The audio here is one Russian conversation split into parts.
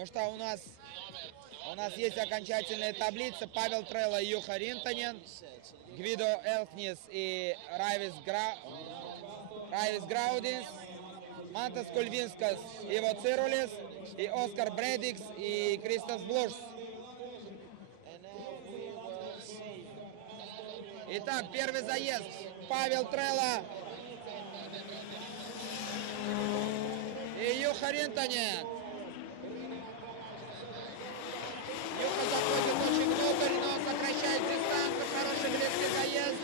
Ну что, у нас есть окончательная таблица. Павел Трелла, Юха Ринтанен, Гвидо Элфнис и Райвис Граудинс, Мантас Кульвинскас, Иво Цирулис, и Оскар Бредикс, и Кристоф Блушс. Итак, первый заезд. Павел Трелла и Юха Ринтанен. Юха заходит очень внутрь, но сокращает дистанцию. Хороший близкий заезд.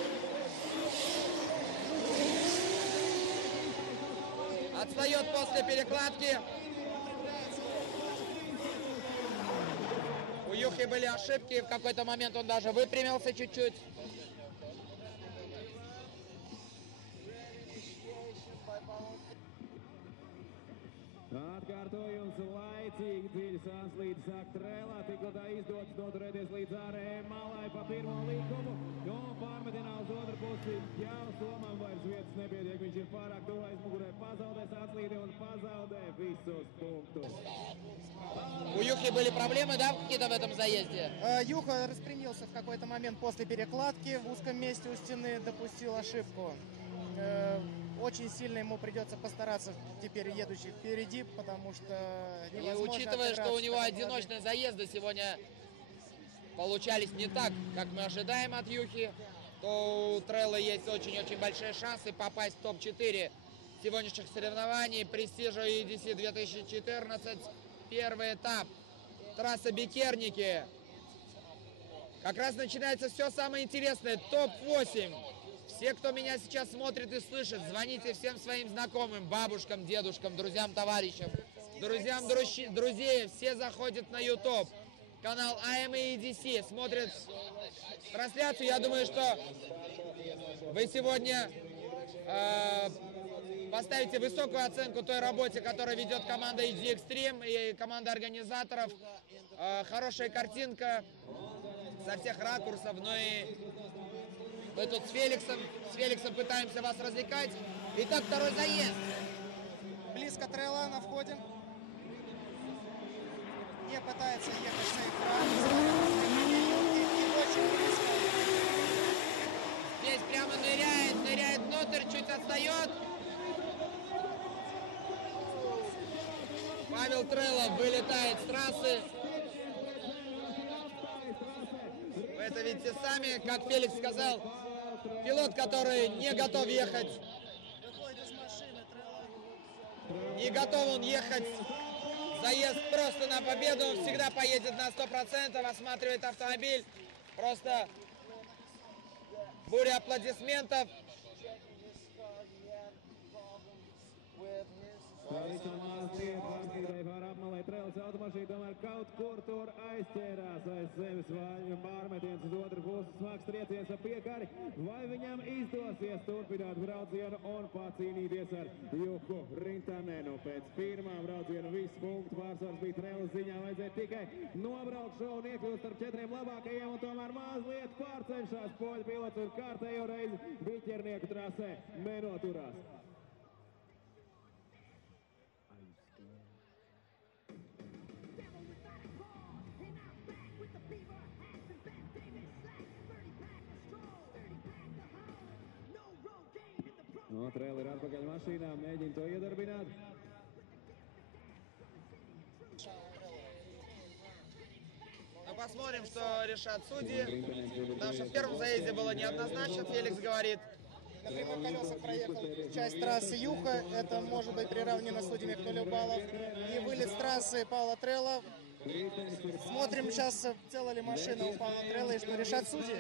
Отстает после перекладки. У Юхи были ошибки. В какой-то момент он даже выпрямился чуть-чуть. Atkārtojums laicīgi dziļi sanslīd sāk Trellā, tikko tā izdodas noturēties līdz ārējai malai pa pirmo līkumu, un pārmetienā uz otru pusi jau Somam vairs vietas nepietiek, viņš ir pārāk tuvu aizmugurē, pazaudē Sanslīdi un pazaudē visus punktus. У Юхи были проблемы, да, какие-то в этом заезде? Юха распрямился в какой-то момент после перекладки, в узком месте у стены допустил ошибку. Очень сильно ему придется постараться теперь, едучи впереди, потому что невозможно. И учитывая, что у него одиночные заезды сегодня получались не так, как мы ожидаем от Юхи, то у Трелла есть очень-очень большие шансы попасть в топ-4 сегодняшних соревнований. Престижу EDC 2014, первый этап, трасса Бикерники. Как раз начинается все самое интересное, топ-8. Все, кто меня сейчас смотрит и слышит, звоните всем своим знакомым, бабушкам, дедушкам, друзьям, товарищам, друзьям, друзей. Все заходят на YouTube, канал AMA-EDC, смотрят трансляцию. Я думаю, что вы сегодня поставите высокую оценку той работе, которую ведет команда EG Extreme и команда организаторов. Хорошая картинка со всех ракурсов, но и мы тут с Феликсом пытаемся вас развлекать. Итак, второй заезд. Близко Трелла на входе. Не пытается ехать на экран. И очень близко. Здесь прямо ныряет внутрь, чуть отстает. Павел Трелла вылетает с трассы. Вы это видите сами, как Феликс сказал, пилот, который не готов ехать. Не готов он ехать. Заезд просто на победу. Он всегда поедет на 100%, осматривает автомобиль. Просто буря аплодисментов. Pavisam maz tiek pārskatītāji pār apmalē Trellas automašīna, tomēr kaut kur tur aizķērās aiz zemes vaļņu pārmetiens uz otru pusi, smags trieciens ap piekari. Vai viņam izdosies turpināt braucienu un pacīnīties ar Juhu Rintanenu? Pēc pirmā brauciena viss punktu pārsvars bija Trellas ziņā, vajadzēja tikai nobraukt šo un iekļūst starp 4 labākajiem, un tomēr mazliet pārcenšās poļu pilots un kārtējo reizi biķernieku trasē nenoturās. No, Trelli ir atpakaļ mašīnā, mēģina to iedarbināt. Ну, посмотрим, что решат судьи. Потому что в первом заезде было неоднозначно, Феликс говорит. На прямых колесах проехал часть трассы Юха. Это может быть приравнено судьями к 0 баллов. И вылет с трассы Павла Трелла. Смотрим сейчас, цела ли машина у Павла Трелла и что решат судьи.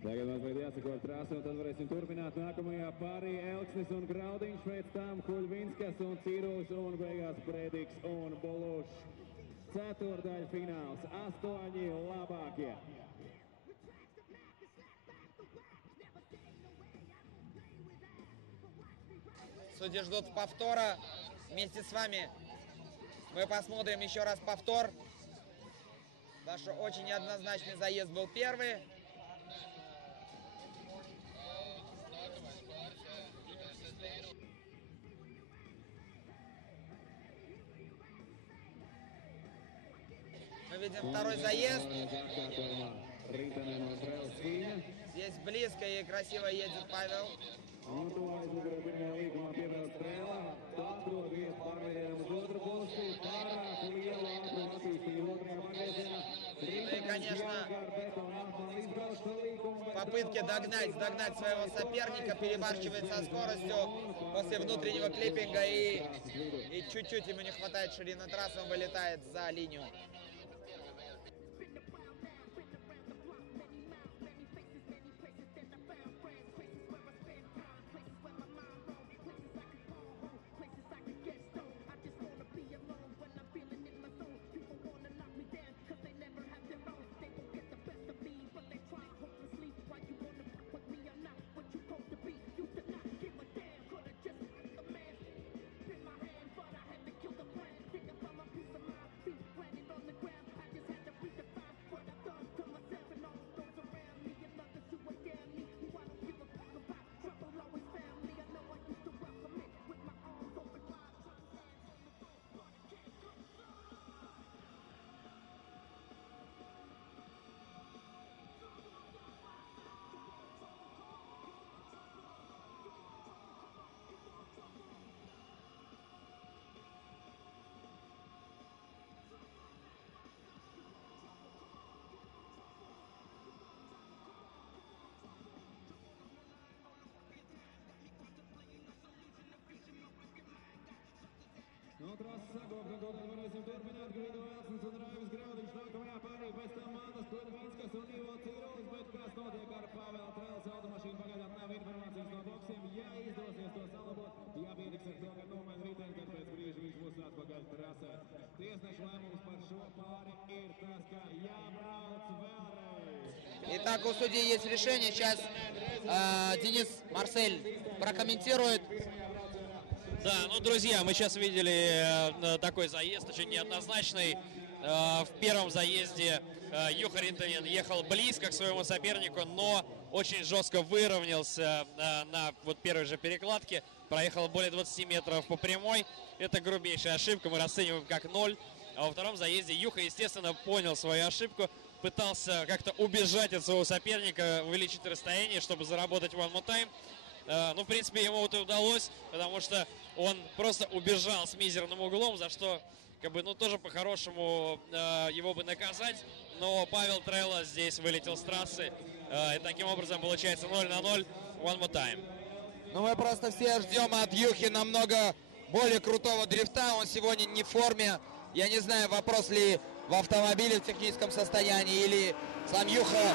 Tagad mazliet jāsako ar trasi, un tad varēsim turpināt nākamajā pārī Elksnis un Graudiņš, pēc tam Kuļvinskas un Cīrulis un beigās Brediks un Bolušs. Ceturdaļa fināls, 8 labākie. Судьи ждут повтора. Вместе с вами мы посмотрим еще раз повтор. Потому что очень неоднозначный заезд был первый. Мы видим второй заезд. Здесь близко и красиво едет Павел. Ну и, конечно, попытки догнать своего соперника, перебарщивает со скоростью после внутреннего клиппинга и чуть-чуть ему не хватает ширины трассы, он вылетает за линию. No trases sako, gan kaut kad varēsim turpināt. Gvido Elsons un Raivis Graudiņš nākamajā pārī, pēc tam Mantas Kudvinskas un Ivo Cirulis, bet kas notiek ar Pāvela Trēles automašīnu, pagaidām nav informācijas no boksiem. Ja izdosies to salabot, jāpietiks ar to, ka nomaina riteni, kad pēc brīža viņš būs atpakaļ trasē. Tiesneša lēmums par šo pāri ir tas, ka jābrauc vēlreiz. Итак, у судей есть решение. Сейчас Денис Марсель прокомментирует. Да, ну, друзья, мы сейчас видели такой заезд, очень неоднозначный. В первом заезде Юха Ринтанен ехал близко к своему сопернику, но очень жестко выровнялся на вот первой же перекладке. Проехал более 20 метров по прямой. Это грубейшая ошибка, мы расцениваем как 0. А во втором заезде Юха, естественно, понял свою ошибку. Пытался как-то убежать от своего соперника, увеличить расстояние, чтобы заработать one more time. Ну, в принципе, ему это удалось, потому что он просто убежал с мизерным углом, за что, как бы, ну, тоже по-хорошему его бы наказать. Но Павел Трелла здесь вылетел с трассы. И таким образом получается 0-0, one more time. Ну, мы просто все ждем от Юхи намного более крутого дрифта. Он сегодня не в форме. Я не знаю, вопрос ли в автомобиле в техническом состоянии или сам Юха,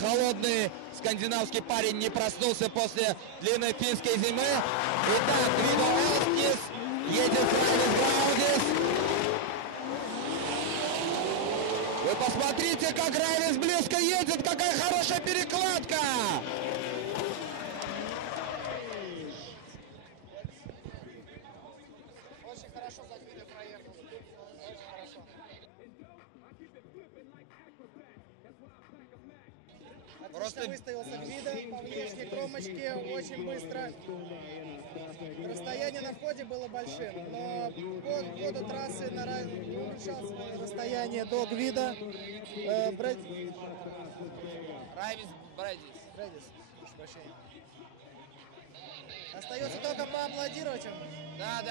холодный скандинавский парень, не проснулся после длинной финской зимы. Итак, Гвидо Элскис едет Райвис Граудис. Вы посмотрите, как Райвис близко едет, какая хорошая перекладка! Очень хорошо за Гвидо проехал. Очень хорошо. Отлично выставился Гвидо по внешней кромочке, очень быстро. Расстояние на входе было большим, но по ходу трассы уменьшал свое расстояние до Гвидо. Райвис Брэдис. Брэдис, прошу прощения. Остается только поаплодировать ему. Да,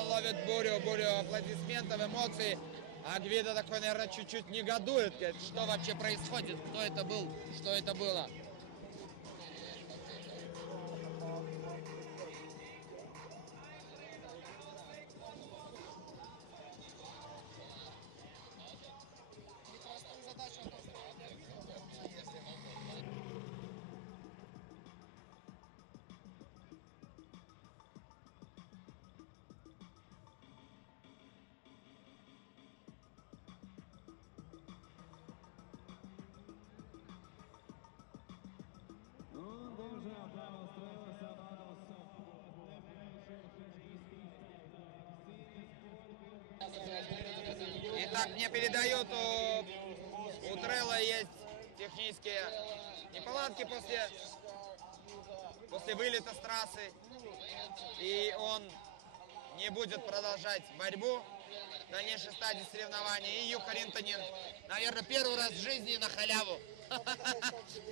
он ловит бурю аплодисментов, эмоций. А Гвидо такой, наверное, чуть-чуть негодует. Говорит, что вообще происходит? Кто это был? Что это было? Непростую задачу он поставил для Гвидо в этом заезде. как мне передают, у Трелла есть технические неполадки после вылета с трассы. И он не будет продолжать борьбу в дальнейшей стадии соревнований. И Юха Ринтонен, наверное, первый раз в жизни на халяву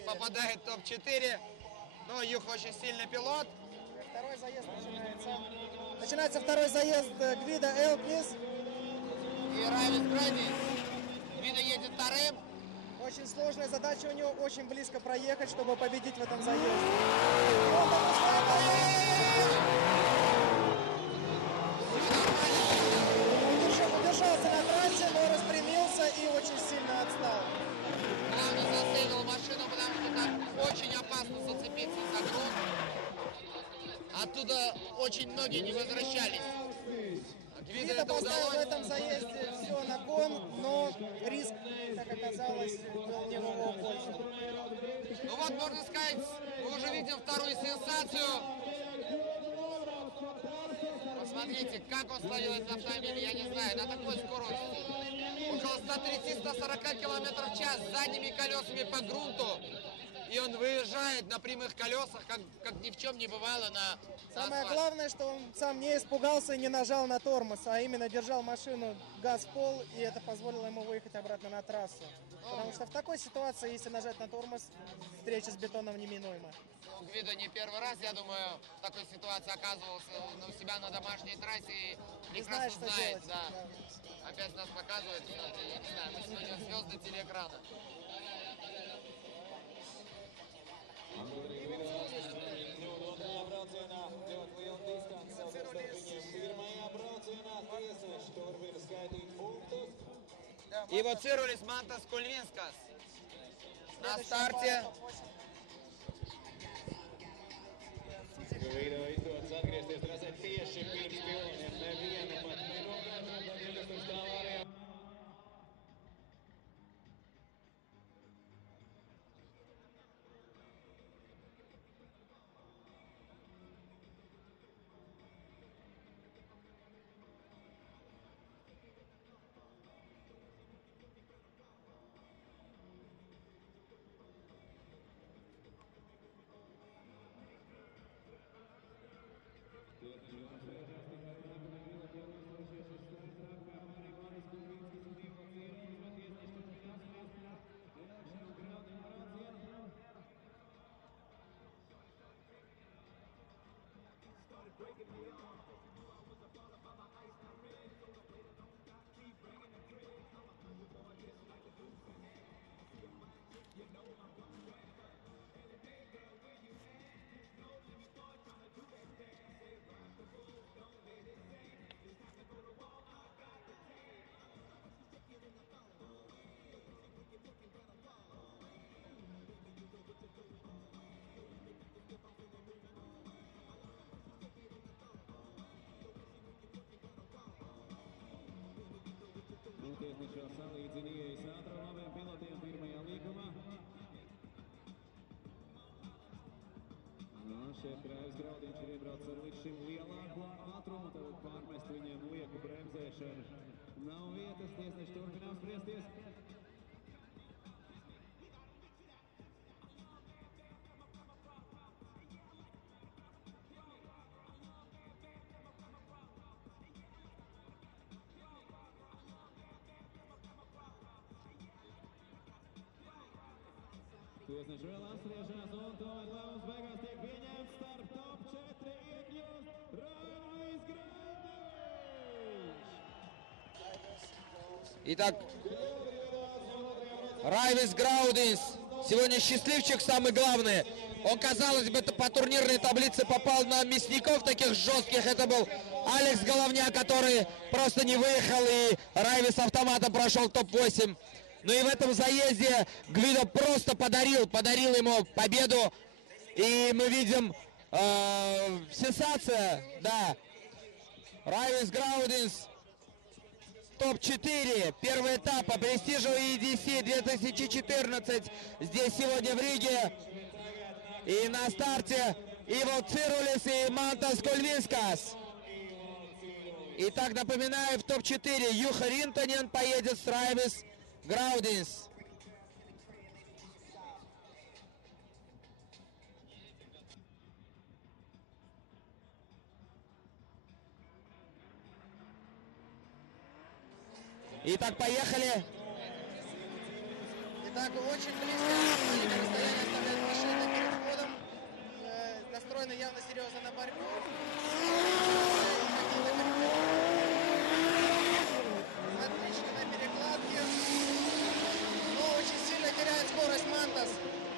попадает в топ-4. Но Юха очень сильный пилот. Второй заезд начинается. Начинается второй заезд Гвидо Элкнис. И Райвис Граудинс. Гвидо едет вторым. Очень сложная задача у него, очень близко проехать, чтобы победить в этом заезде. Удержался на трассе, но распрямился и очень сильно отстал. Главное, заставил машину, потому что там очень опасно зацепиться за грунт. Оттуда очень многие не возвращались. Гвидо поставил в этом заезде все на кон, но риск, как оказалось, был не в его пользу. Ну вот, можно сказать, мы уже видим вторую сенсацию. Посмотрите, как он словил этот автомобиль, я не знаю, на такой скорости. Около 130-140 км в час задними колесами по грунту. И он выезжает на прямых колесах, как ни в чем не бывало на Самое асфальт. главное, что он сам не испугался и не нажал на тормоз, а именно держал машину газ в пол, и это позволило ему выехать обратно на трассу. Потому что в такой ситуации, если нажать на тормоз, встреча с бетоном неминуема. Гвидо не первый раз, я думаю, в такой ситуации оказывался у себя на домашней трассе и Не знает, прекрасно что знает, делать. да. Опять нас показывает, я не знаю, мы сегодня звезды телеэкрана. Ivo Cirulis, Mantas Kulvinskas на старте. Gvīdo izdodas atgriezties trasē tieši pirms pilniem. Neviena pat nenogādājās, tur stāv ārējā. Tiesnešo salīdzina ieejas ātrumu abiem pilotiem pirmajā līgumā. Šeit Raivis Graudiņš ir iebraucis ar līdz šim lielāko ātrumu, tad pārmest viņiem lieku bremzēšanu. Nav vietas, tiesneši turpina apspriesties. Tiesneši vēl apspriežās, un to lēmums beigās tiek pieņemts. Starp top 4 iekļūst Raivis Graudiņš. Итак, Райвис Граудинс, сегодня счастливчик самый главный. Он, казалось бы, по турнирной таблице попал на мясников таких жестких. Это был Алекс Головня, который просто не выехал, и Райвис автоматом прошел топ-8. Ну и в этом заезде Гвидо просто подарил ему победу. И мы видим сенсация, да. Райвис Граудинс, топ-4, первый этап по престижу EDC 2014 здесь сегодня в Риге. И на старте Иво Цирулис и Мантас Кульвинскас. Итак, напоминаю, в топ-4 Юха Ринтонен поедет с Райвис Граудинс. Итак, поехали. Итак, очень близко расстояние оставляет машины перед входом. Настроены явно серьезно на борьбу. Отлично на перекладке. Но очень сильно теряет скорость Мантос,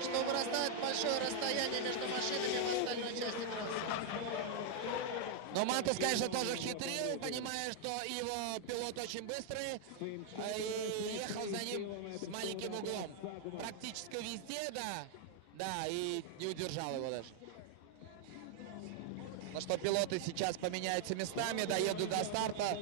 что вырастает большое расстояние между машинами в остальной части трассы. Но Мантос, конечно, тоже хитрил, понимая, что его пилот очень быстрый, и ехал за ним с маленьким углом. Практически везде, да, и не удержал его даже. Ну что, пилоты сейчас поменяются местами, доедут до старта.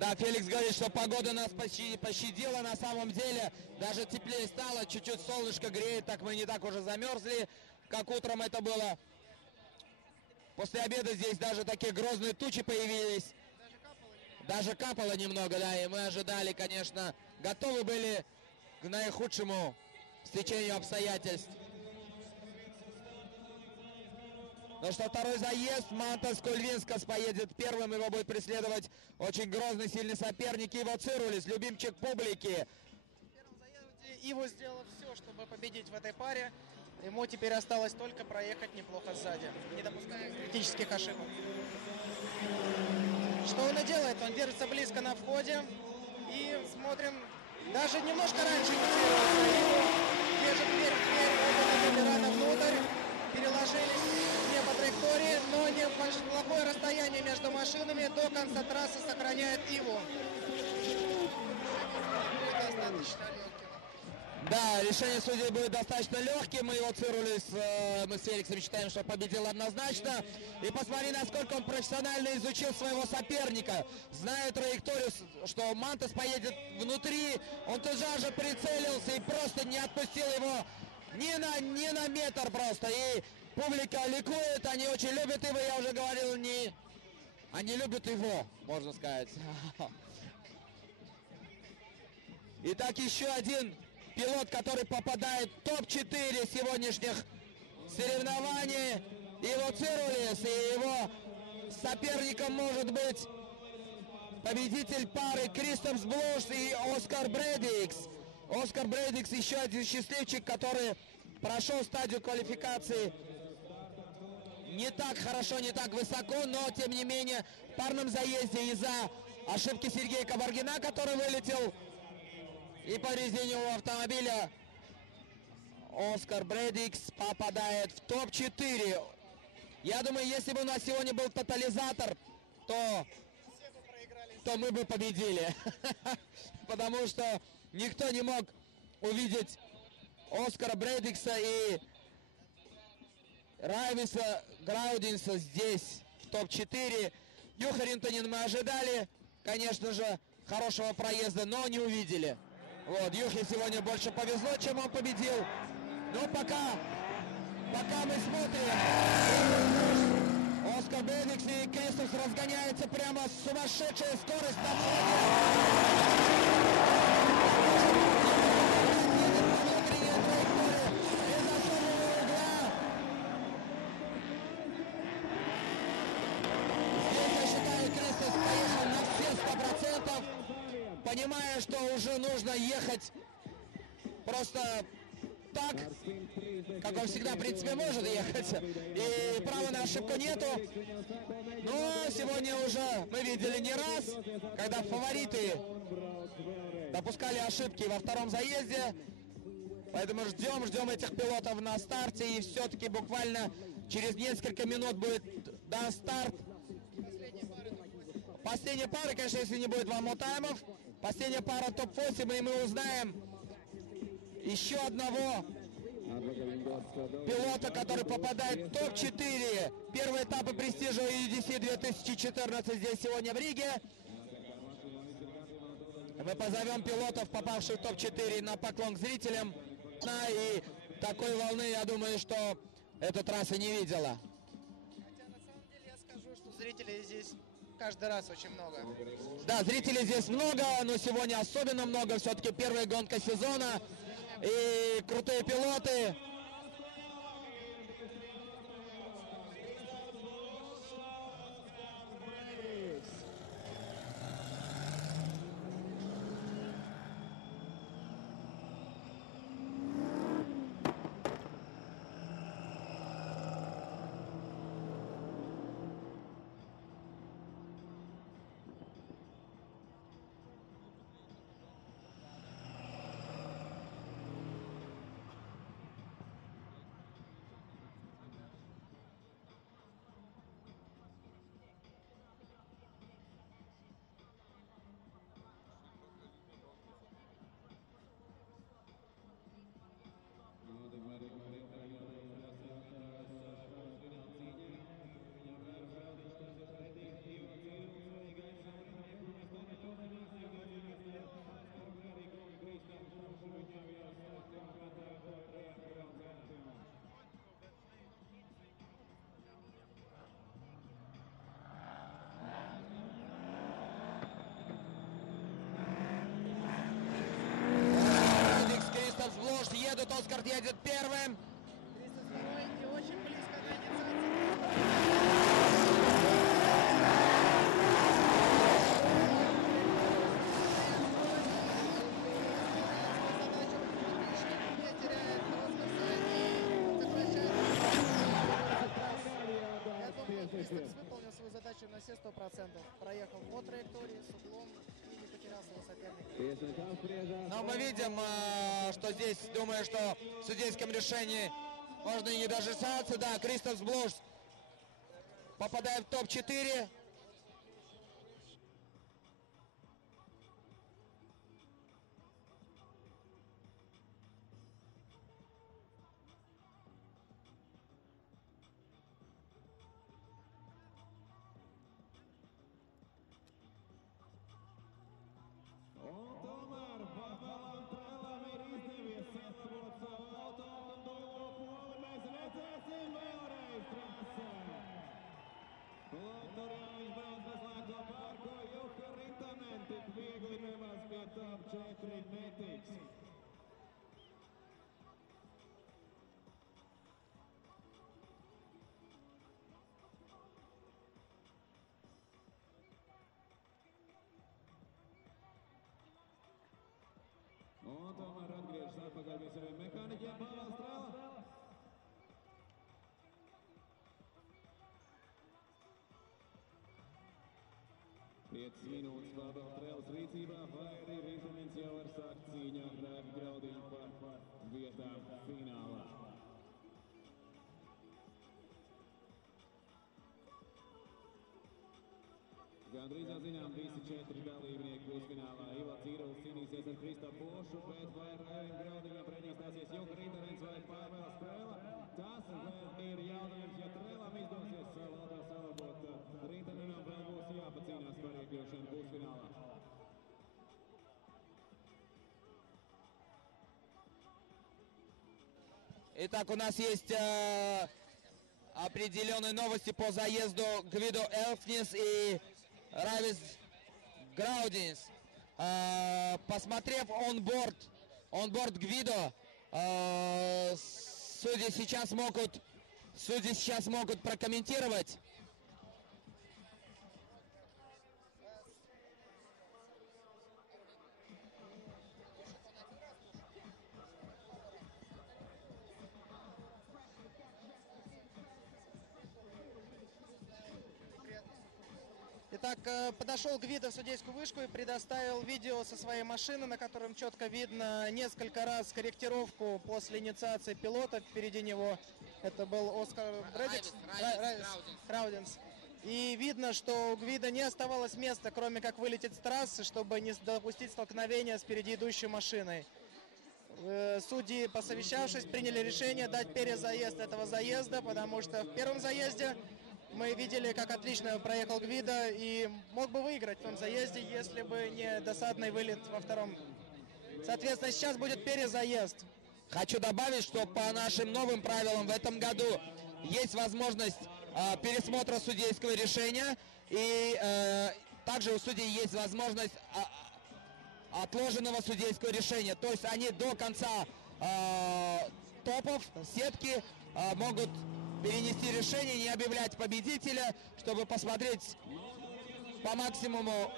Да, Феликс говорит, что погода нас пощадила на самом деле. Даже теплее стало, чуть-чуть солнышко греет, так мы не так уже замерзли, как утром это было. После обеда здесь даже такие грозные тучи появились. Даже капало немного, да, и мы ожидали, конечно, готовы были к наихудшему стечению обстоятельств. Ну что, второй заезд, Мантос Кульвинскас поедет первым, его будет преследовать очень грозный, сильный соперник Иво Цирулис, любимчик публики. В первом заезде Иво сделал все, чтобы победить в этой паре. Ему теперь осталось только проехать неплохо сзади, не допуская критических ошибок. Что он и делает? Он держится близко на входе. И смотрим, даже немножко раньше держит дверь, оба рано внутрь. Переложились не по траектории, но неплохое расстояние между машинами до конца трассы сохраняет Иво. Достаточно легким. Да, решение судей будет достаточно легким. Мы его Цирулис, мы с Феликсом считаем, что победил однозначно. И посмотри, насколько он профессионально изучил своего соперника. Зная траекторию, что Мантос поедет внутри, он тут же прицелился и просто не отпустил его ни на метр просто. И публика ликует, они очень любят его, я уже говорил, они любят его, можно сказать. Итак, еще один пилот, который попадает в топ-4 сегодняшних соревнований. Иво Цирулис, и его соперником может быть победитель пары Кристопс Блуш и Оскар Брэдикс. Оскар Брэдикс еще один счастливчик, который прошел стадию квалификации не так хорошо, не так высоко, но тем не менее в парном заезде из-за ошибки Сергея Кабаргина, который вылетел и по резинового автомобиля, Оскар Брэдикс попадает в топ-4. Я думаю, если бы у нас сегодня был тотализатор, то мы бы победили. Потому что никто не мог увидеть Оскара Брэдикса и Райвиса Граудинса здесь, в топ-4. Юха Ринтонен мы ожидали, конечно же, хорошего проезда, но не увидели. Вот, Юхе сегодня больше повезло, чем он победил. Но пока мы смотрим, Оскар Брэдикс и Кристос разгоняются прямо с сумасшедшей скоростью на понимая, что уже нужно ехать просто так, как он всегда, в принципе, может ехать. И права на ошибку нету. Но сегодня уже мы видели не раз, когда фавориты допускали ошибки во втором заезде. Поэтому ждем этих пилотов на старте. И все-таки буквально через несколько минут будет дан старт. Последняя пара, конечно, если не будет ван-мо-таймов. Последняя пара топ-8, и мы узнаем еще одного пилота, который попадает в топ-4. Первые этапы престижа UDC 2014 здесь сегодня в Риге. Мы позовем пилотов, попавших в топ-4, на поклон к зрителям. И такой волны, я думаю, что эта трасса не видела. Хотя на самом деле я скажу, что зрителей здесь каждый раз очень много. Да, зрителей здесь много, но сегодня особенно много. Все-таки первая гонка сезона. И крутые пилоты. Едут, Оскар едет первым. 32-й и очень близко до инициации. Кристопс выполнил свою задачу на все 100%. Проехал по траектории, с углом и не потерял своего соперника. Но мы видим, что здесь, думаю, что в судейском решении можно и не дожидаться. Да, Кристофс Блуш попадает в топ-4. Un tomēr atgriežas atpakaļ pie saviem mehāniķiem. Pāvils Strela. 5 minūtes Pāvils Strelas rīcībā, vai arī Rītenins jau var sākt cīņā ar Raivu Graudiņu par vietām finālā. Gandrīz jau zinām, visi 4 dalībnieki pusfinālā. Ivo Cīrulis cīnīsies ar Kristofu Pošu, bet vai Raivim Graudiņam pretī stāsies Juha Rītenins vai Pāvils Strela? Tas vēl ir jautājums, ja Strelam izdosies savu auto salabot. Rīteninam vēl būs jāpacīnās par iekļūšanu pusfinālā. Итак, у нас есть определенные новости по заезду Гвидо Элфнис и Райвис Граудинс. Посмотрев онборд Гвидо, судьи сейчас могут прокомментировать. Так, подошел Гвидо в судейскую вышку и предоставил видео со своей машины, на котором четко видно несколько раз корректировку после инициации пилота впереди него. Это был Оскар Раудинс. И видно, что у Гвидо не оставалось места, кроме как вылететь с трассы, чтобы не допустить столкновения с впереди идущей машиной. Судьи, посовещавшись, приняли решение дать перезаезд этого заезда, потому что в первом заезде мы видели, как отлично проехал Гвидо и мог бы выиграть в том заезде, если бы не досадный вылет во втором. Соответственно, сейчас будет перезаезд. Хочу добавить, что по нашим новым правилам в этом году есть возможность пересмотра судейского решения, и также у судей есть возможность отложенного судейского решения. То есть они до конца топов, сетки могут перенести решение, не объявлять победителя, чтобы посмотреть по максимуму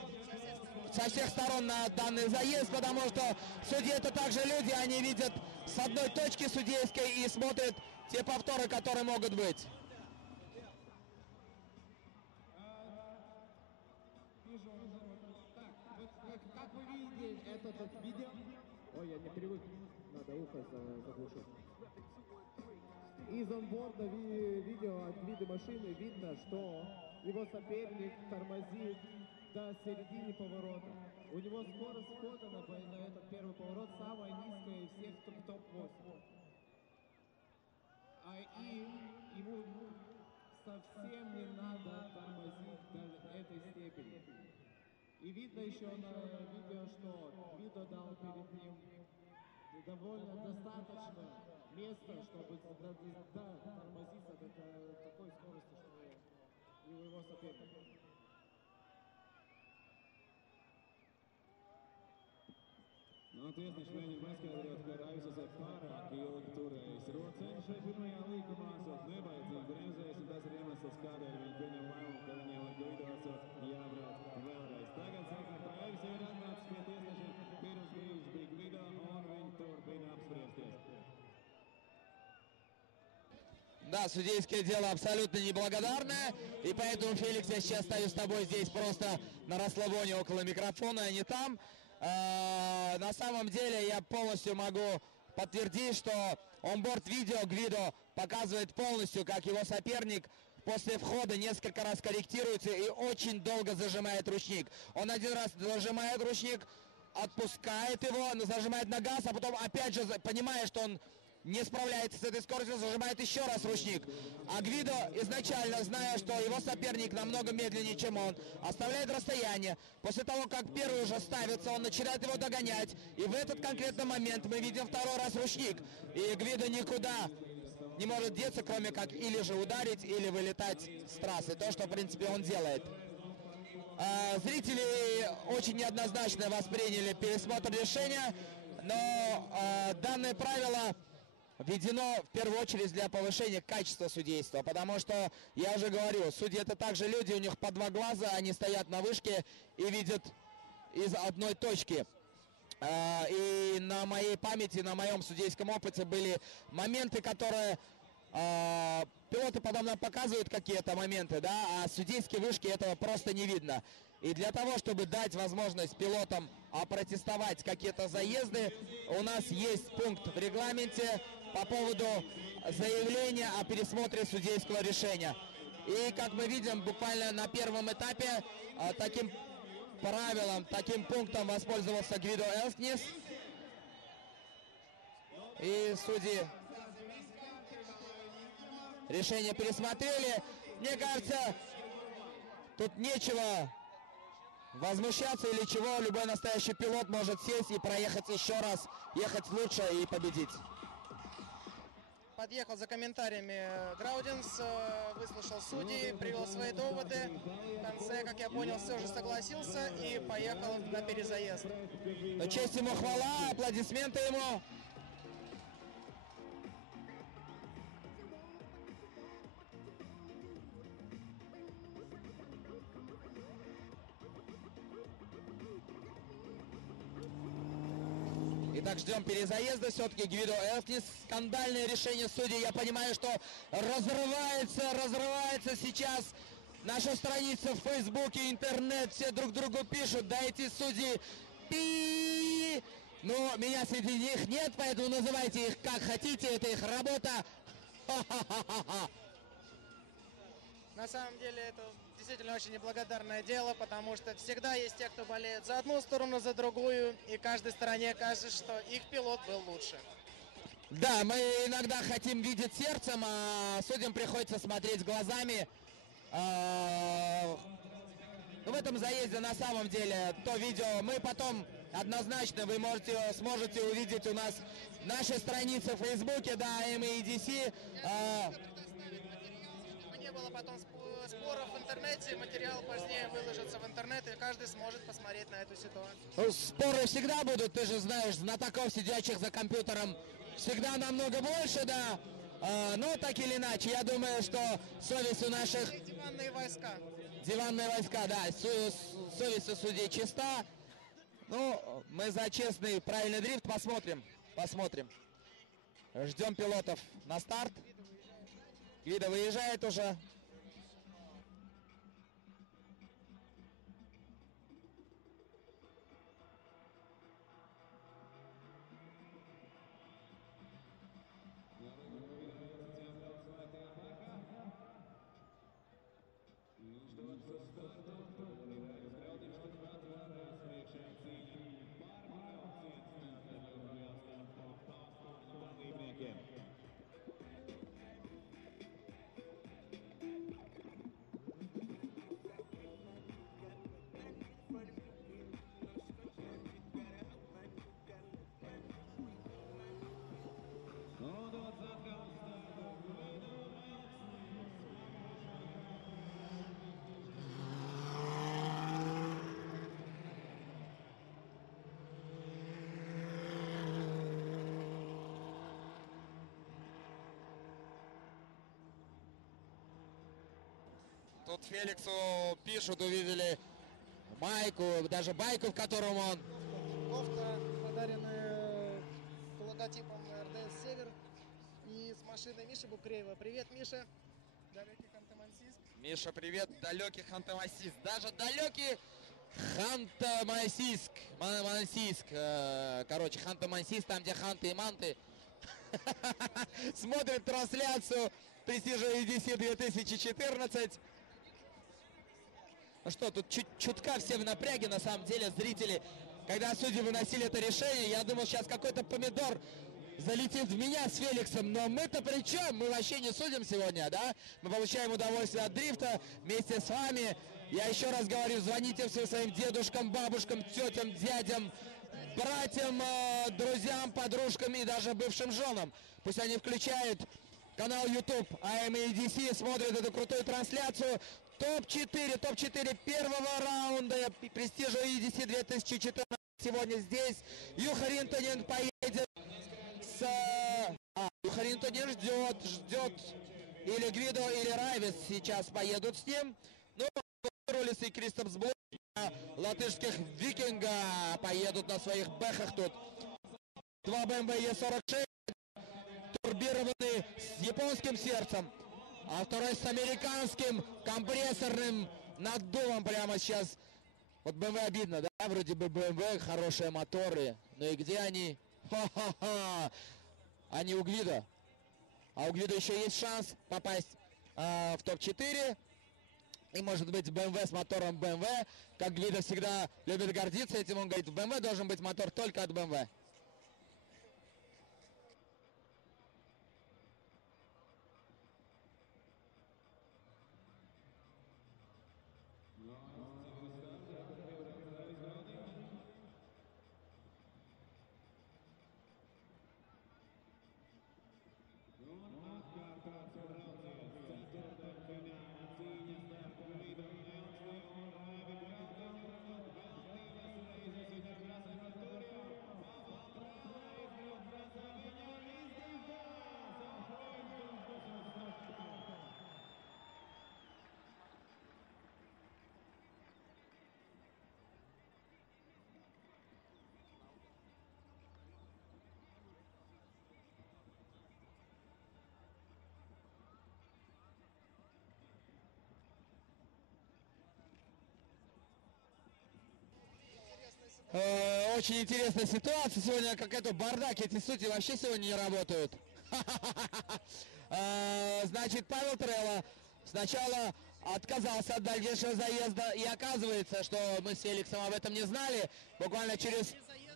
со всех сторон на данный заезд, потому что судьи это также люди, они видят с одной точки судейской и смотрят те повторы, которые могут быть. Как вы видите это видео? Ой, я не привык, надо ухо заглушить. Из онборда видео от вида машины видно, что его соперник тормозит до середины поворота. У него скорость входа на этот первый поворот самая низкая из всех топ-8. И ему совсем не надо тормозить до этой степени. И видно еще на видео, что Гвидо дал перед ним довольно достаточно места, чтобы тормозиться до такой скорости, что и у его соперника. Attiecīgi mēģina paskaidrot, ka Raisas ir pārāk ilgi turējis rociņš pirmajā līkumā, nevajadzīgi bremzēs, un tas ir iemesls, kādēļ viņi pieņem lēmumu, ka viņiem Gvido jābrauc vēlreiz. Tagad savukārt Raivis jau ir atnācis pie tiesnešiem, pirms brīdis bija Gvido, un viņi turpina apspriesties. Да, судейское дело абсолютно неблагодарное, и поэтому, Феликс, я сейчас стою с тобой здесь просто на расслабоне около микрофона, а не там. На самом деле я полностью могу подтвердить, что онборд-видео Гвидо показывает полностью, как его соперник после входа несколько раз корректируется и очень долго зажимает ручник. Он один раз зажимает ручник, отпускает его, зажимает на газ, а потом опять же, понимая, что он не справляется с этой скоростью, зажимает еще раз ручник. А Гвидо изначально, зная, что его соперник намного медленнее, чем он, оставляет расстояние. После того, как первый уже ставится, он начинает его догонять. И в этот конкретный момент мы видим второй раз ручник. И Гвидо никуда не может деться, кроме как или же ударить, или вылетать с трассы. То, что, в принципе, он делает. Зрители очень неоднозначно восприняли пересмотр решения, но данное правило введено в первую очередь для повышения качества судейства, потому что, я уже говорил, судьи это также люди, у них по два глаза, они стоят на вышке и видят из одной точки. И на моей памяти, на моем судейском опыте были моменты, которые пилоты потом нам показывают какие-то моменты, да, а судейские вышки этого просто не видно. И для того, чтобы дать возможность пилотам опротестовать какие-то заезды, у нас есть пункт в регламенте по поводу заявления о пересмотре судейского решения. И, как мы видим, буквально на первом этапе таким правилом, таким пунктом воспользовался Гвидо Элкнис. И судьи решение пересмотрели. Мне кажется, тут нечего возмущаться или чего. Любой настоящий пилот может сесть и проехать еще раз, ехать лучше и победить. Подъехал за комментариями Граудинс, выслушал судей, привел свои доводы. В конце, как я понял, все же согласился и поехал на перезаезд. Но честь ему, хвала, аплодисменты ему. Итак, ждем перезаезда. Все-таки Гвидо Элкнис. Скандальное решение судей. Я понимаю, что разрывается сейчас Наша страница в Фейсбуке, интернет, все друг другу пишут, да эти судьи пи. Но меня среди них нет, поэтому называйте их как хотите, это их работа. Ха-ха-ха-ха-ха. На самом деле это действительно очень неблагодарное дело, потому что всегда есть те, кто болеет за одну сторону, за другую, и каждой стороне кажется, что их пилот был лучше. Да, мы иногда хотим видеть сердцем, а судьям приходится смотреть глазами. Ну, в этом заезде на самом деле то видео мы потом однозначно вы сможете увидеть у нас наши страницы в Фейсбуке, да, MEDC. Чтобы не было потом споров в интернете, материал позднее выложится в интернет, и каждый сможет посмотреть на эту ситуацию. Ну, споры всегда будут, ты же знаешь, знатоков, сидящих за компьютером, всегда намного больше, да. Но так или иначе, я думаю, что совесть у наших... Диванные войска. Диванные войска, да, совесть у судей чиста. Ну, мы за честный, правильный дрифт посмотрим. Ждем пилотов на старт. Гвидо выезжает уже. Тут Феликсу пишут, увидели майку, даже байку, в котором он... Кофта, подаренная с логотипом РДС Север и с машиной Миши Букреева. Привет, Миша. Далекий Ханты-Мансийск. Миша, привет, далекий Ханты-Мансийск. Даже далекий Ханты-Мансийск. Мансийск. Короче, Ханты-Мансийск, там, где Ханты и Манты. Смотрит трансляцию Престижа EDC 2014. Ну что, тут чутка все в напряге, на самом деле, зрители. Когда судьи выносили это решение, я думал, сейчас какой-то помидор залетит в меня с Феликсом. Но мы-то при чем? Мы вообще не судим сегодня, да? Мы получаем удовольствие от дрифта вместе с вами. Я еще раз говорю, звоните всем своим дедушкам, бабушкам, тетям, дядям, братьям, друзьям, подружкам и даже бывшим женам. Пусть они включают канал YouTube AMEDC, смотрят эту крутую трансляцию. Топ-4 первого раунда Престижа EDC 2014 сегодня здесь. Юха Ринтонен поедет с... Юха Ринтонен ждет или Гвидо, или Райвис сейчас поедут с ним. Ну, Ролис и Кристопс Блок, латышских Викинга поедут на своих бэхах тут. 2 BMW E46, турбированный с японским сердцем. А второй с американским компрессорным наддувом прямо сейчас. Вот BMW обидно, да? Вроде бы BMW, хорошие моторы. Но и где они? Ха-ха-ха! Они у Гвидо. А у Гвидо еще есть шанс попасть в топ-4. И может быть BMW с мотором BMW. Как Гвидо всегда любит гордиться этим. Он говорит, в BMW должен быть мотор только от BMW. Очень интересная ситуация. Сегодня какой-то бардак. Эти судьи вообще сегодня не работают. Значит, Павел Трелла сначала отказался от дальнейшего заезда. И оказывается, что мы с Феликсом об этом не знали. Буквально через...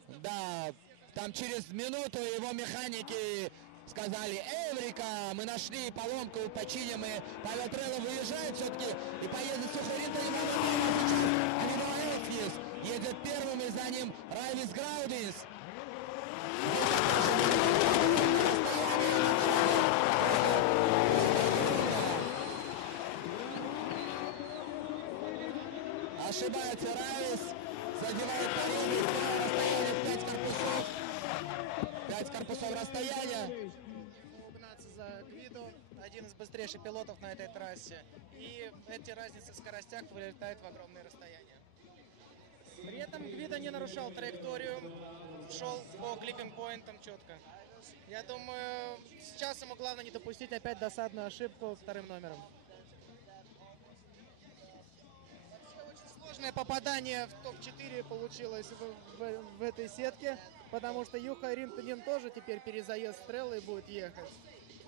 Да, там через минуту его механики сказали: Эврика, мы нашли поломку, починим. И Павел Трелла выезжает все-таки и поедет с Юхаринтонен. Едет первым, и за ним Райвис Граудинс. Ошибается Райвис, задевает порог, расстояние 5 корпусов. 5 корпусов расстояния. Угнаться за Гвидо, один из быстрейших пилотов на этой трассе. И эти разницы в скоростях вылетают в огромные расстояния. При этом Гвидо не нарушал траекторию, шел по клиппинг-поинтам четко. Я думаю, сейчас ему главное не допустить опять досадную ошибку вторым номером. Очень сложное попадание в топ-4 получилось в этой сетке, потому что Юха Ринтонен тоже теперь перезаезд с Треллой будет ехать.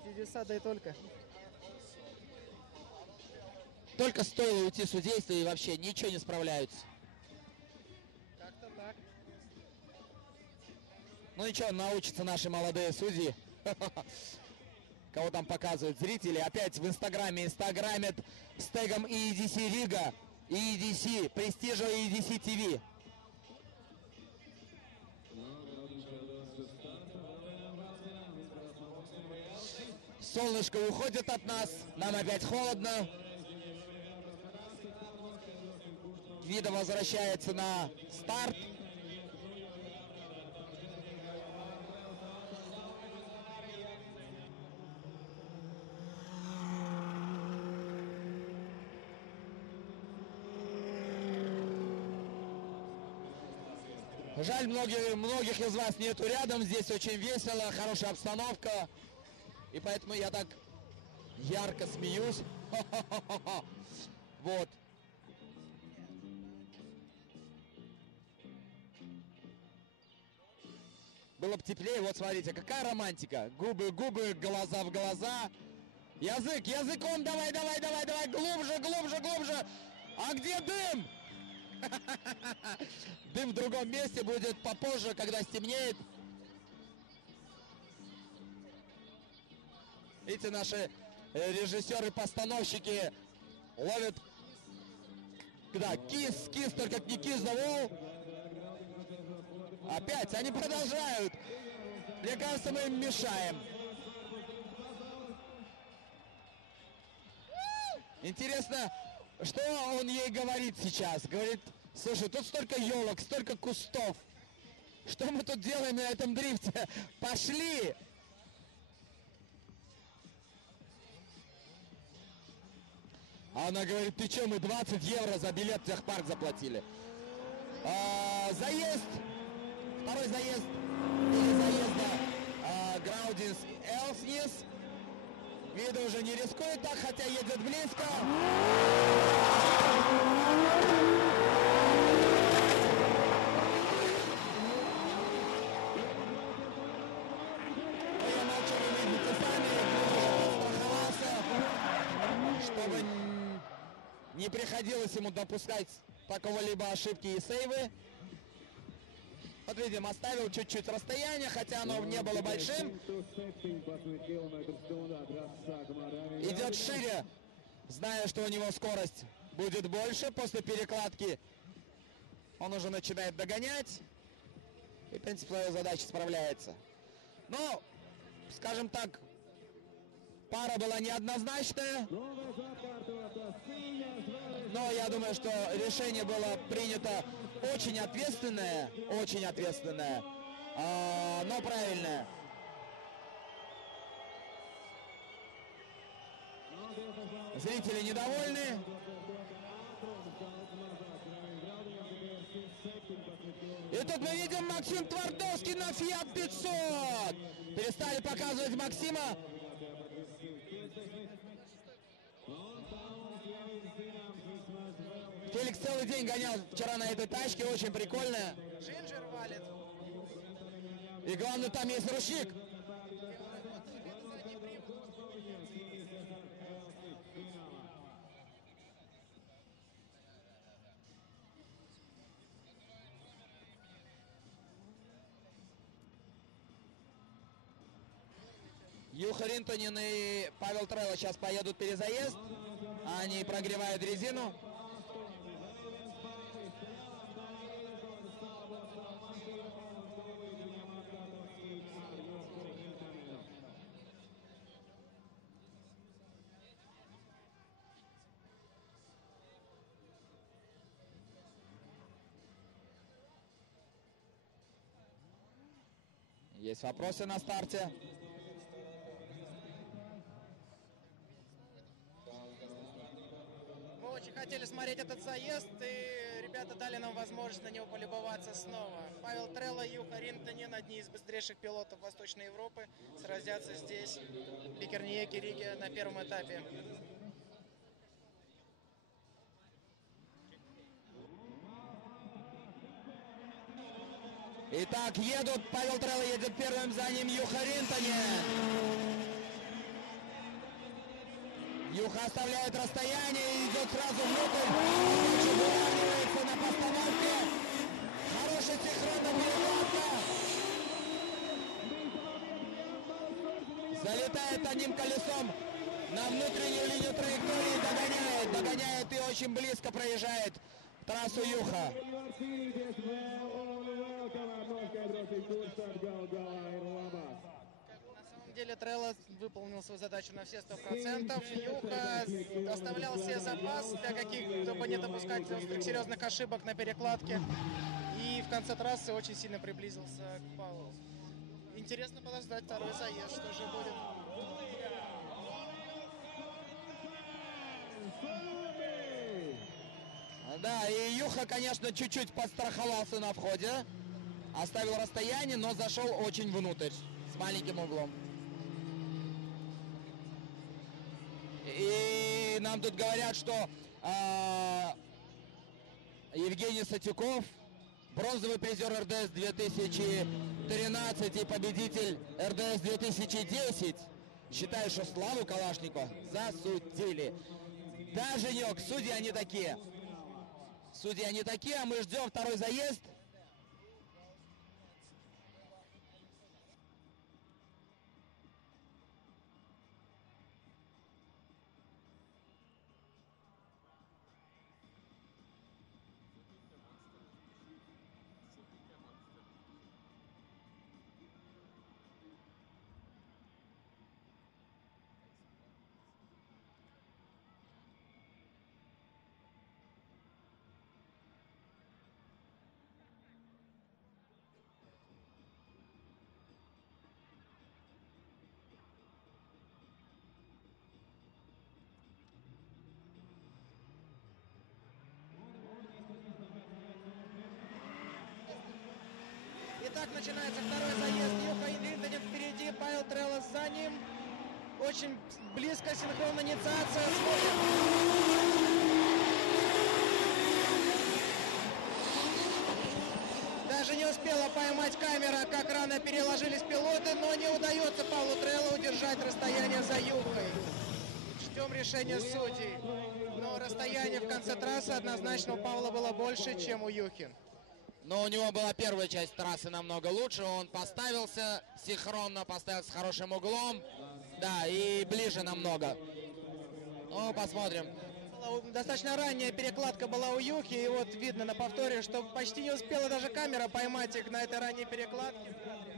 Чудеса, да и только. Только стоило уйти судейства, и вообще ничего не справляются. Как-то так. Ну ничего, научатся наши молодые судьи. Кого там показывают зрители. Опять в инстаграме инстаграмят с тегом EDC Рига, EDC, Престижо EDC ТВ. Солнышко уходит от нас, нам опять холодно. Гвидо возвращается на старт. Жаль, многих из вас нету рядом. Здесь очень весело, хорошая обстановка. И поэтому я так ярко смеюсь. Вот. Было бы теплее. Вот смотрите, какая романтика. Губы, губы, глаза в глаза. Язык, языком давай, глубже, глубже, глубже. А где дым? Дым в другом месте будет попозже, когда стемнеет. Видите, наши режиссеры-постановщики ловят, да, кис, только не кис the wall. Опять, они продолжают. Мне кажется, мы им мешаем. Интересно, что он ей говорит сейчас? Говорит: слушай, тут столько елок, столько кустов. Что мы тут делаем на этом дрифте? Пошли! А она говорит: ты что, мы 20 евро за билет в техпарк заплатили. Заезд. Второй заезд. Или заезда Граудинс Элснис. Гвидо уже не рискует так, хотя едет близко. Я молчу, вы видите сами. Подстраховался, чтобы не приходилось ему допускать такого-либо ошибки и сейвы. Вот видим, оставил чуть-чуть расстояние, хотя оно не было большим. Идет шире, зная, что у него скорость будет больше. После перекладки он уже начинает догонять. И, в принципе, свою задачу справляется. Но, скажем так, пара была неоднозначная. Но я думаю, что решение было принято очень ответственное, но правильное. Зрители недовольны. И тут мы видим Максим Твардовский на Fiat 500. Перестали показывать Максима. Феликс целый день гонял вчера на этой тачке, очень прикольная. Джинджер валит. И главное, там есть ручник. Юха Ринтонен и Павел Трелла сейчас поедут перезаезд. Они прогревают резину. Есть вопросы на старте. Мы очень хотели смотреть этот заезд, и ребята дали нам возможность на него полюбоваться снова. Павел Трелла и Юха Ринтонен, одни из быстрейших пилотов Восточной Европы, сразятся здесь, в Пикерниеке, Риге, на первом этапе. Итак, едут. Павел Трелла едет первым, за ним Юха Ринтонен. Юха оставляет расстояние и идет сразу внутрь. Очень выравнивается на постановке. Хорошая синхронная перекладка. Залетает одним колесом на внутреннюю линию траектории. Догоняет и очень близко проезжает трассу Юха. На самом деле Трелла выполнил свою задачу на все 100%. Юха оставлял себе запас для чтобы не допускать серьезных ошибок на перекладке. И в конце трассы очень сильно приблизился к Павлу. Интересно подождать второй заезд, что же будет. Да, и Юха, конечно, чуть-чуть подстраховался на входе. Оставил расстояние, но зашел очень внутрь, с маленьким углом. И нам тут говорят, что Евгений Сатюков, бронзовый призер РДС 2013 и победитель РДС 2010, считает, что Славу Калашникова засудили. Да, Женек, судьи они такие. Судьи они такие, а мы ждем второй заезд. Итак, начинается второй заезд. Юха Ринтонен впереди, Павел Трелла за ним. Очень близко синхронная инициация. Смотрим. Даже не успела поймать камера, как рано переложились пилоты, но не удается Павлу Трелла удержать расстояние за Юхой. Ждем решения судей. Но расстояние в конце трассы однозначно у Павла было больше, чем у Юхи. Но у него была первая часть трассы намного лучше. Он поставился синхронно, поставился с хорошим углом. Да, и ближе намного. Ну, посмотрим. Достаточно ранняя перекладка была у Юхи. И вот видно на повторе, что почти не успела даже камера поймать их на этой ранней перекладке.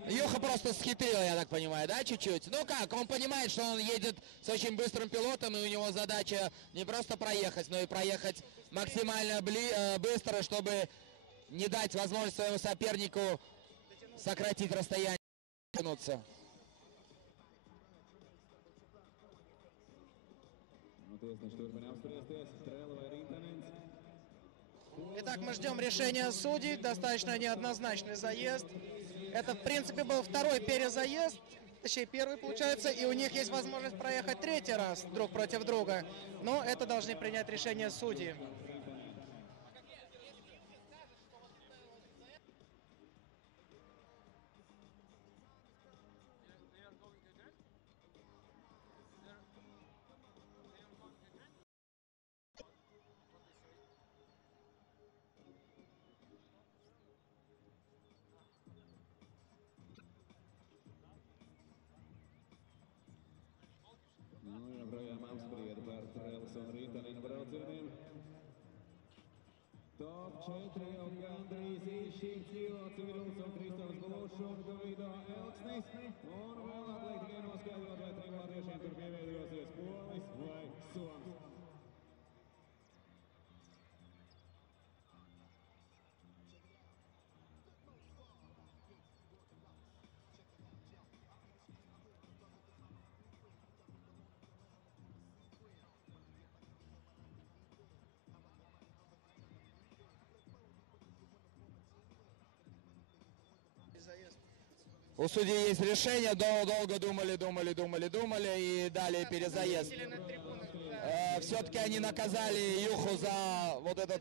Юха просто схитрил, я так понимаю, да, чуть-чуть? Ну как, он понимает, что он едет с очень быстрым пилотом, и у него задача не просто проехать, но и проехать максимально быстро, чтобы не дать возможность своему сопернику сократить расстояние и вернуться. Итак, мы ждем решения судей. Достаточно неоднозначный заезд. Это, в принципе, был второй перезаезд. точнее первый получается, и у них есть возможность проехать третий раз друг против друга. Но это должны принять решение судьи. Nu, joprojām apsprieda par Trēlas un Rītanina braucieniem. Top 4 jau gandrīz izšķirts Ivo Civils un Kristofs Glušs un Guido Elksnis. Un vēl atliek tikai noskaidrot, vai trim latviešiem tur pievienojosies Polis vai Soms. У судей есть решение, долго думали и дали перезаезд. Все-таки они наказали Юху за вот этот...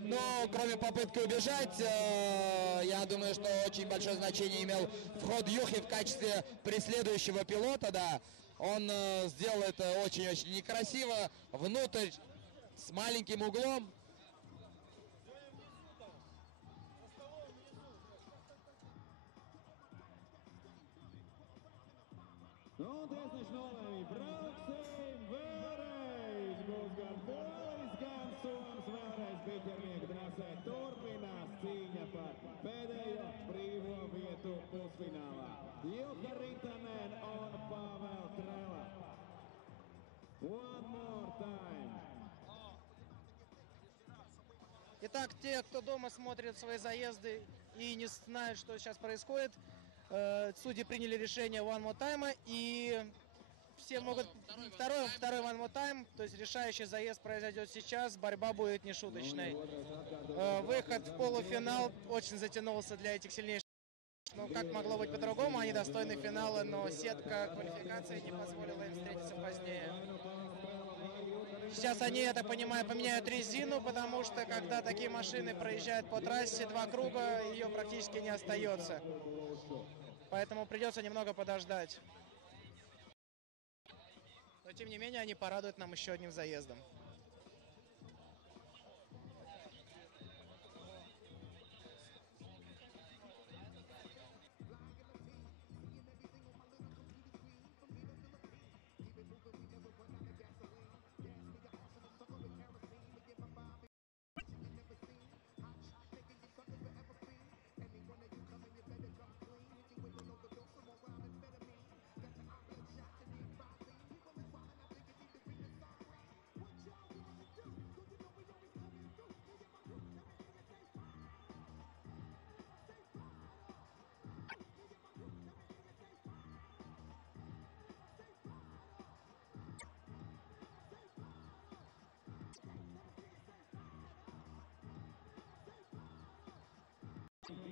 Но кроме попытки убежать, я думаю, что очень большое значение имел вход Юхи в качестве преследующего пилота, да. Он сделал это очень-очень некрасиво, внутрь, с маленьким углом. Un tiesneši nolēma, brauksim vēlreiz. Būs gan Polis, gan Soms vēlreiz biķernieku trasē. Turpinās cīņa par pēdējo brīvo vietu pusfinālā. Juha Rītanen un Pavel Trela. One more time. Итак, те, кто дома смотрит свои заезды и не знают, что сейчас происходит, судьи приняли решение one more time, и все могут... Второй one more time, то есть решающий заезд произойдет сейчас, борьба будет нешуточной. Выход в полуфинал очень затянулся для этих сильнейших. Ну, как могло быть по-другому, они достойны финала, но сетка квалификации не позволила им встретиться позднее. Сейчас они, я так понимаю, поменяют резину, потому что когда такие машины проезжают по трассе 2 круга, ее практически не остается. Поэтому придется немного подождать. Но тем не менее, они порадуют нам еще одним заездом.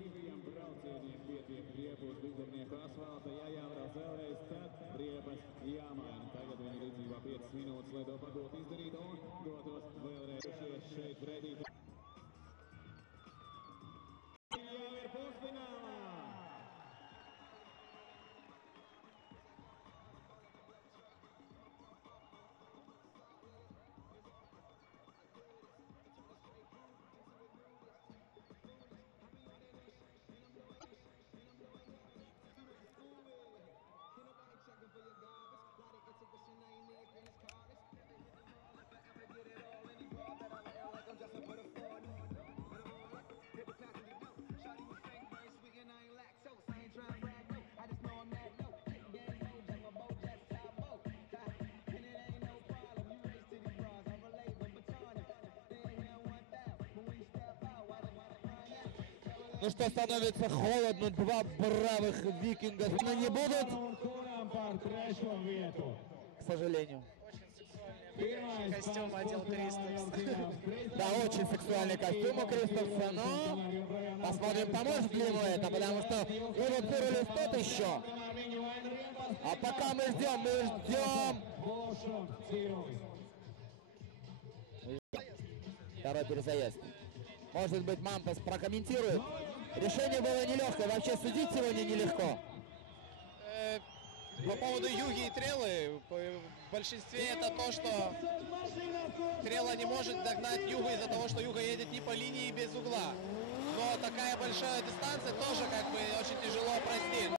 Diviem braucieniem pietiek riebus biķernieku asfalta, ja jābrauc vēlreiz, tad riepas jāmaina. Tagad viņa rīcībā 5 minūtes, lai to pagūtu izdarīt un dotos vēlreiz šeit pretī. Jau ir pusfinālā! Ну что, становится холодно, 2 бравых викинга но не будут, к сожалению. Очень костюм одел Кристофс. Да, очень сексуальный костюм у Кристофса, но посмотрим, поможет ли ему это, потому что Иво Цивилис тот еще. А пока мы ждем. Второй перезаезд. Может быть, Мампас прокомментирует. Решение было нелегкое. Вообще судить сегодня нелегко. По поводу Юги и Трелы, в большинстве это то, что Трела не может догнать Югу из-за того, что Юга едет не по линии без угла. Но такая большая дистанция тоже как бы очень тяжело простить.